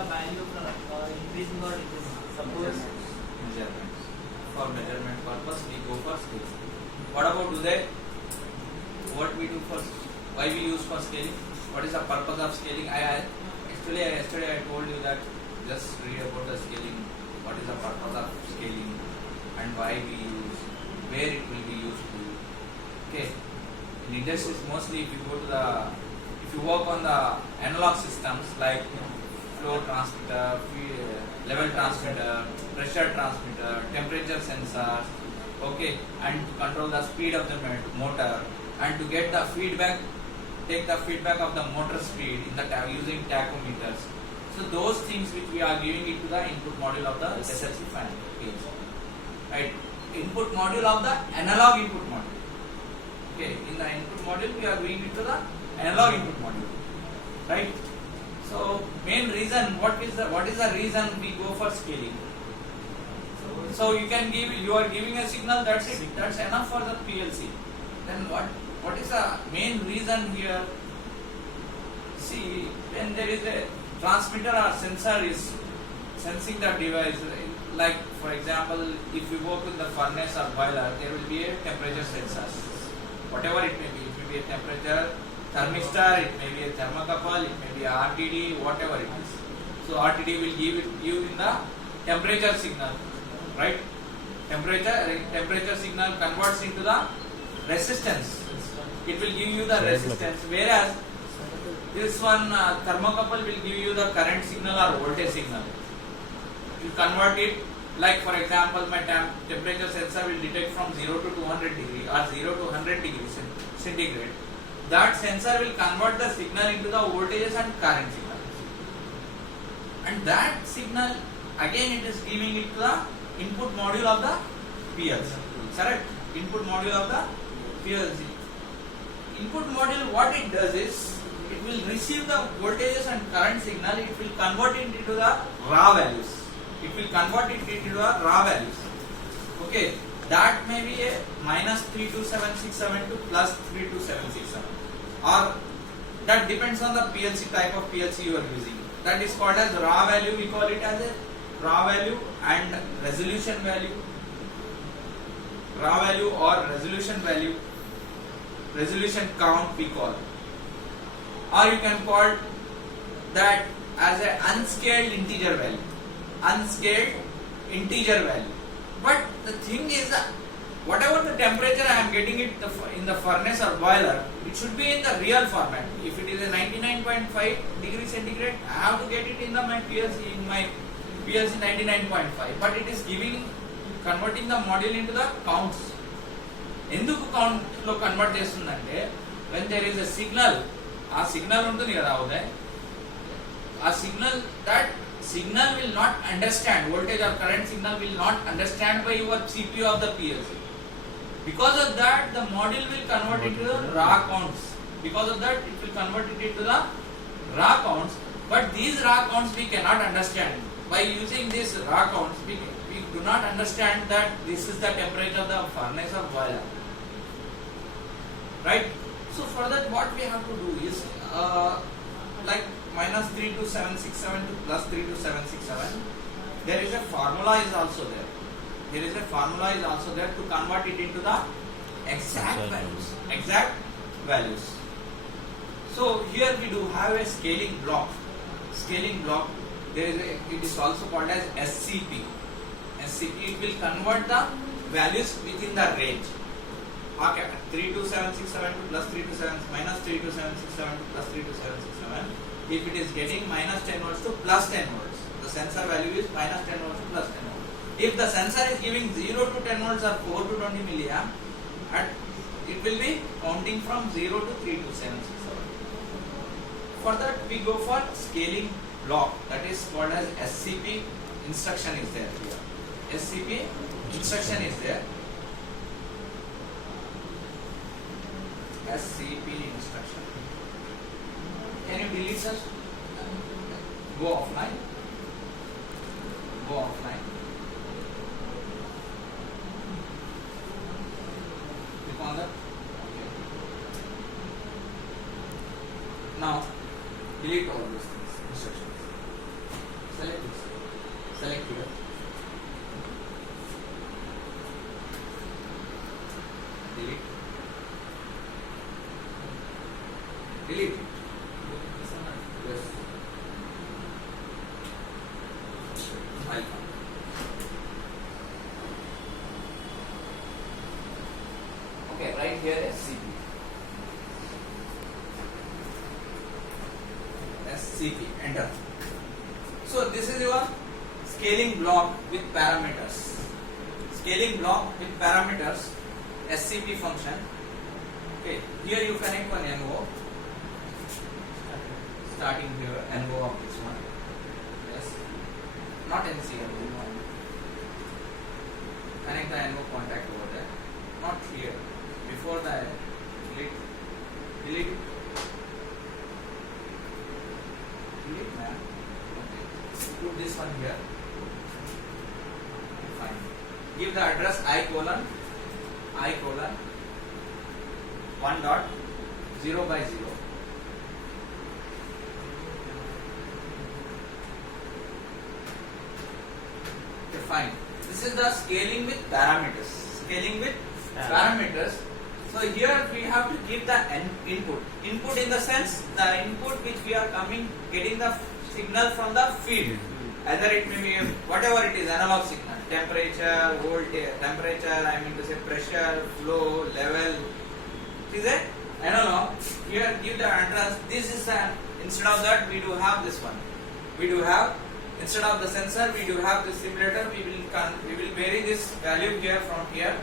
the value increasing or decreasing? Suppose Measurements. For measurement purpose, we go for scaling. What about do they? What we do for? Why we use for scaling? What is the purpose of scaling? Yesterday I told you that just read about the scaling. What is the purpose of scaling and why we use? Where it will be useful? Okay. In industries, mostly if you work on the analog systems like flow transmitter, level transmitter, pressure transmitter, temperature sensors, okay, and to control the speed of the motor, and to get the feedback, take the feedback of the motor speed in the using tachometers. So those things which we are giving it to the input module of the SLC fan, right? Input module of the analog input module. Okay, in the input module we are giving it to the analog input module, right? So main reason, what is the reason we go for scaling? So you are giving a signal, that's it, that's enough for the PLC. Then what is the main reason here? See, when there is a transmitter or sensor is sensing the device, like for example, if you work with the furnace or boiler, there will be a temperature sensor. Whatever it may be a temperature thermistor, it may be a thermocouple, it may be a RTD, whatever it is. So RTD will give you in the temperature signal, right? Temperature signal converts into the resistance. It will give you the resistance, whereas this one thermocouple will give you the current signal or voltage signal. You convert it, like for example, my temperature sensor will detect from 0 to 200 degree or 0 to 100 degrees centigrade. That sensor will convert the signal into the voltages and current signal. And that signal, again it is giving it to the input module of the PLC. Correct? Input module of the PLC. Input module, what it does is, it will receive the voltages and current signal, it will convert it into the raw values. It will convert it into the raw values. Okay, that may be a minus 32767 to plus 32767. Or that depends on the PLC type of PLC you are using. That is called as raw value, we call it as a raw value and resolution value. Raw value or resolution value, resolution count we call. Or you can call that as an unscaled integer value. Unscaled integer value. But the thing is that whatever the temperature I am getting it in the furnace or boiler, it should be in the real format. If it is a 99.5 degree centigrade, I have to get it in my PLC 99.5. But it is converting the module into the counts. ఎందుకు count లో convert చేస్తుందంటే, when there is a signal, ఆ signal ఉంటుంది కదా ఉదయ్, ఆ signal will not understand, voltage or current signal will not understand by your CPU of the PLC. Because of that, the module will convert it to the raw counts. Because of that, it will convert it into the raw counts. But these raw counts we cannot understand. By using these raw counts, we do not understand that this is the temperature of the furnace or boiler. Right? So for that, what we have to do is like minus 32767 to plus 32767. There is a formula is also there. There is a formula is also there to convert it into the exact values. Exact values. So here we do have a scaling block. Scaling block. It is also called as SCP. SCP, it will convert the values within the range. Okay, 32767 to plus 327 minus 32767 to plus 32767. If it is getting minus 10 volts to plus 10 volts, the sensor value is minus 10 volts to plus 10 volts. If the sensor is giving 0 to 10 volts or 4 to 20 milliamp, it will be counting from 0 to 32767. For that, we go for scaling block, that is called as SCP. Instruction is there here. SCP instruction is there. SCP instruction. Can you delete this? Go offline. Go offline. Click on that. Okay. Now delete all these things. Instructions. Select this. Select here. Delete. Delete it. Yes. File. Okay, right here SCP. SCP. Enter. So this is your scaling block with parameters. Scaling block with parameters. SCP function. Okay. Here you connect one NO. Starting here, NO of this one. Yes. Not NCL. Connect the NO contact over there. Not here. Before the delete. Delete it. Delete man. Okay. Put this one here. Fine. Give the address I colon 1 dot 0 by 0. Okay, fine. This is the scaling with parameters. Scaling with parameters. So here we have to give the input. Input in the sense the input which we are getting the signal from the field. Either it may be whatever it is, analog signal, temperature, voltage, I mean to say pressure, flow, level. Is it analog? Here give the address. This is instead of that we do have this one. We do have instead of the sensor we do have the simulator. We will vary this value here from here.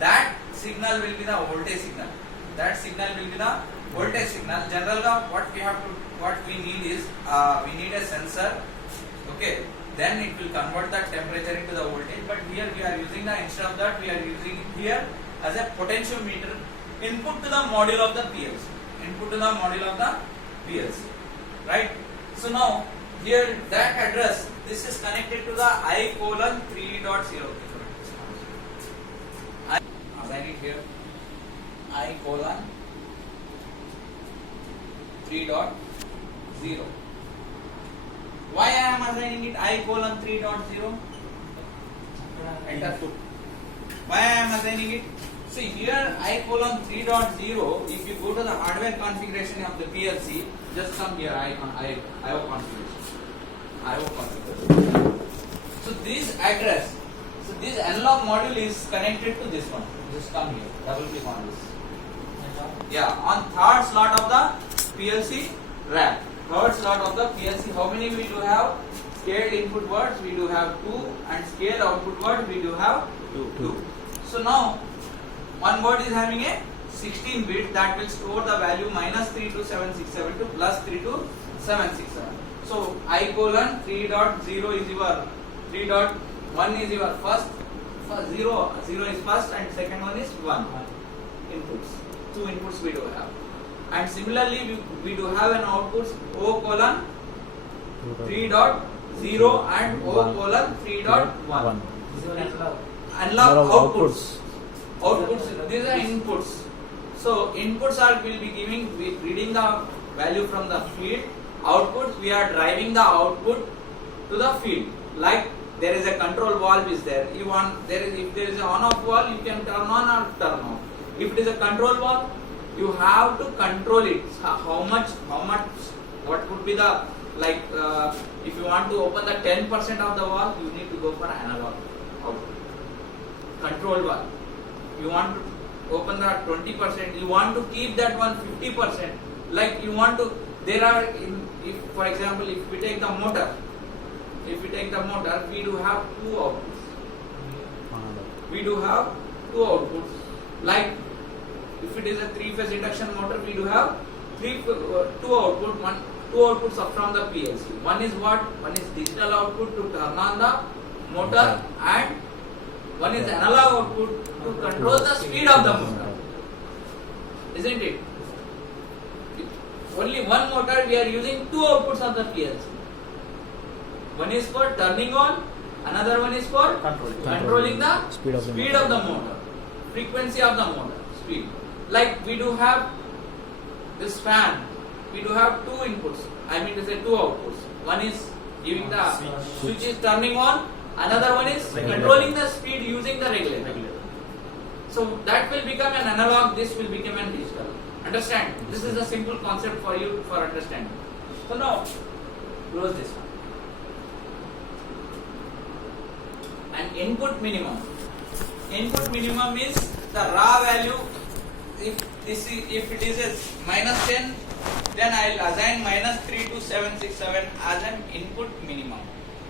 That signal will be the voltage signal. That signal will be the voltage signal. Generally, what we need is we need a sensor. Okay, then it will convert that temperature into the voltage. But here we are using instead of that we are using it here as a potentiometer input to the module of the PLC. Input to the module of the PLC. Right? So now here that address, this is connected to the I colon 3.0. I assign it here. I colon 3.0. Why I am assigning it I colon 3.0? Enter put. Why I am assigning it? See here I colon 3.0. If you go to the hardware configuration of the PLC, just come here. IO configuration. So this address, so this analog module is connected to this one. Just come here. Double click on this. Yeah, on third slot of the PLC RAM. Third slot of the PLC. How many we do have? Scaled input words we do have 2 and scaled output word we do have 2. So now one word is having a 16 bit that will store the value -32767 to +32767. So I colon 3.0 is your 3.1 is your first 0 is first and second one is 1 inputs. 2 inputs we do have. And similarly we do have an outputs O colon 3.0 and O colon 3.1. Analog outputs. These are inputs. So inputs will be reading the value from the field. Outputs we are driving the output to the field. Like there is a control valve is there. If there is an on-off valve, you can turn on or turn off. If it is a control valve, you have to control it. How much? What would be the if you want to open the 10% of the valve, you need to go for analog output. Control valve. You want to open the 20%. You want to keep that one 50%. Like you want to. There are for example, if we take the motor, we do have 2 outputs. We do have 2 outputs. Like if it is a 3-phase induction motor, we do have 2 outputs up from the PLC. One is what? One is digital output to turn on the motor, and one is analog output to control the speed of the motor. Isn't it? Only one motor, we are using 2 outputs of the PLC. One is for turning on, another one is for controlling the speed of the motor, frequency of the motor, speed. Like we do have this fan, we do have 2 inputs, I mean to say 2 outputs. One is Giving the switch is turning on. Another one is controlling the speed using the regulator. So that will become an analog. This will become an digital. Understand? This is a simple concept for you for understanding. So now close this one. And input minimum. Input minimum is the raw value. If it is a -10, then I will assign -32767 as an input minimum.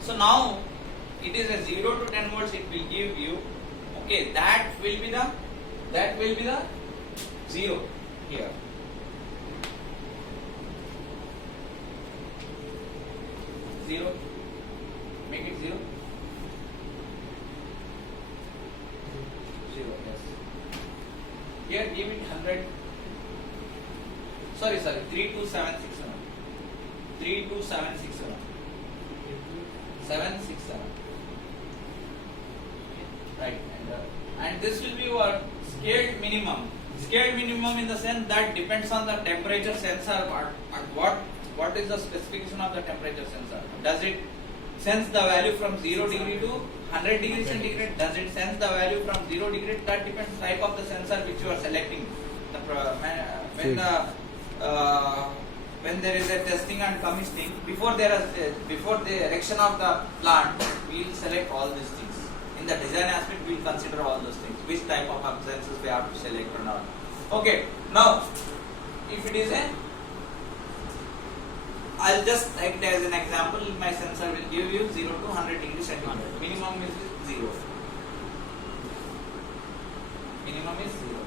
So now it is a 0 to 10 volts. It will give you. Okay, that will be the 0 here. Zero. Make it 0. 0. Yes. Here give it 100. Sorry. 32767. 32767. 767. Right. And this will be your scaled minimum. Scaled minimum in the sense that depends on the temperature sensor. What is the specification of the temperature sensor? Does it sense the value from 0 degree to 100 degree centigrade? Does it sense the value from 0 degree? That depends type of the sensor which you are selecting. When there is a testing and commissioning, before the erection of the plant, we will select all these things. In the design aspect, we will consider all those things. Which type of sensors we have to select or not. Okay. Now, if it is I'll just take it as an example. My sensor will give you 0 to 100 degree centigrade. Minimum is 0. Minimum is 0.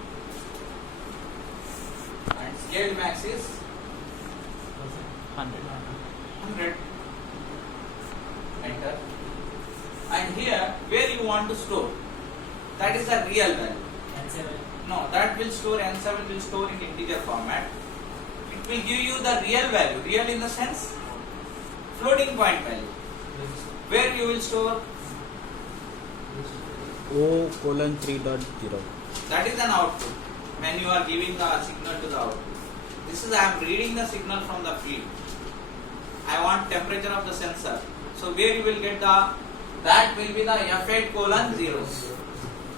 And scaled max is 100. Enter. And here, where you want to store, that is the real value. N7. No, that will store, N7 will store in integer format. It will give you the real value. Real in the sense, floating point value. Where you will store, O:3.0. that is an output. When you are giving the signal to the output. This is, I am reading the signal from the field. I want temperature of the sensor. So where you will get that will be the F8:0.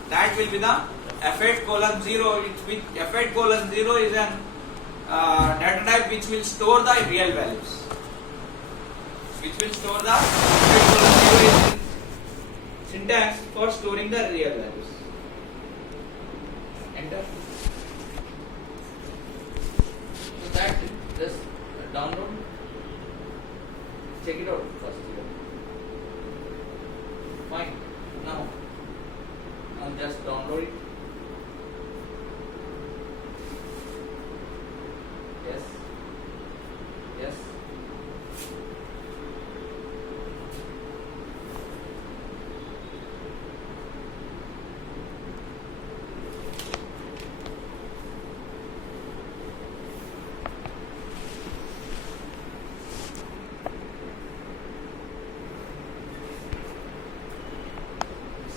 That will be the F8:0. F8:0 is an data type which will store the real values. Which will store the F8:0 is syntax for storing the real values. Enter. So that's it. Just download. Check it out first. Fine. Now just download it. Yes. Yes.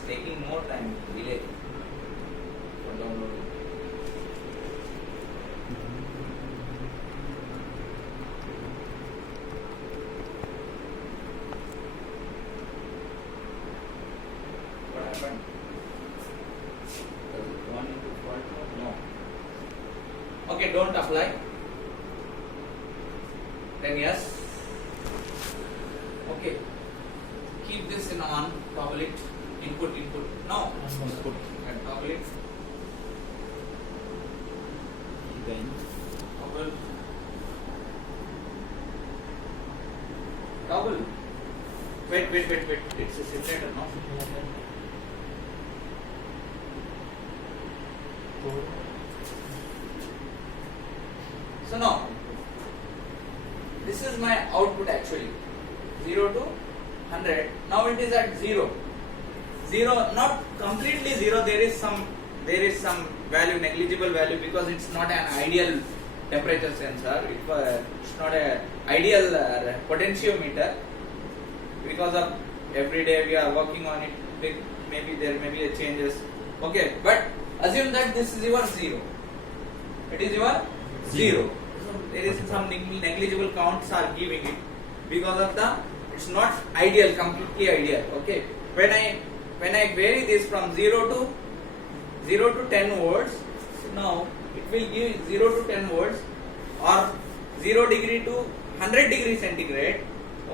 Taking more time, delay for downloading. What happened? Does it go into fault mode? No. Okay, don't apply. Then yes. Okay. Keep this in on, toggle it. Input. No. Input. And toggle it. Then Toggle. Toggle. Wait. It's a simulator, no? So now, this is my output actually. 0 to 100. Now it is at 0. 0, not completely 0. There is some value, negligible value, because it's not an ideal temperature sensor. It's not an ideal potentiometer. Because of every day we are working on it, maybe there may be a changes. Okay, but assume that this is your 0. It is your 0. There is some negligible counts are giving it because of the it's not ideal, completely ideal. Okay, when I vary this from 0 to 10 volts, now it will give 0 to 10 volts or 0 degree to 100 degree centigrade.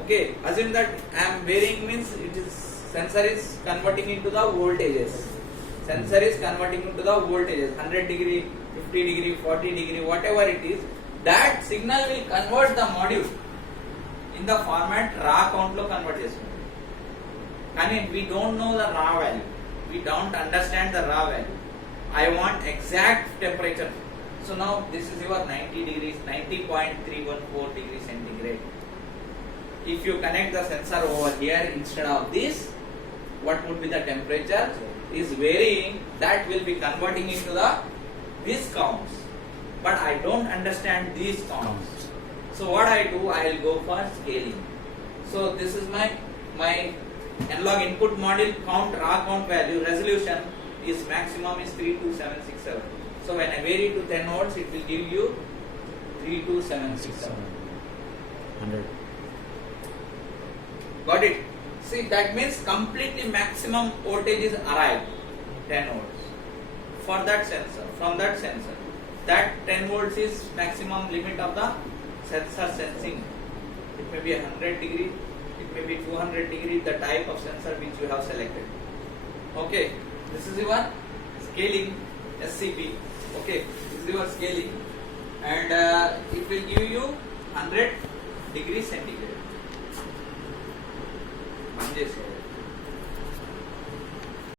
Okay, assume that I am varying means it is sensor is converting into the voltages. Sensor is converting into the voltages, 100 degree, 50 degree, 40 degree, whatever it is. That signal will convert the module in the format raw count lo convert chestunadi. Kani we don't know the raw value. We don't understand the raw value. I want exact temperature. So now this is your 90 degrees, 90.314 degrees centigrade. If you connect the sensor over here instead of this, what would be the temperature? Is varying. That will be converting into the these counts. But I don't understand these counts. So what I do, I will go for scaling. So this is my analog input module count, raw count value, resolution is maximum is 32767. So when I vary to 10 volts, it will give you 32767. 100. Got it? See, that means completely maximum voltage is arrived, 10 volts. For that sensor, from that sensor, that 10 volts is maximum limit of the sensor sensing. It may be 100 degree, it may be 200 degree, the type of sensor which you have selected. Okay, this is your scaling SCP. Okay, this is your scaling, and it will give you 100 degree centigrade.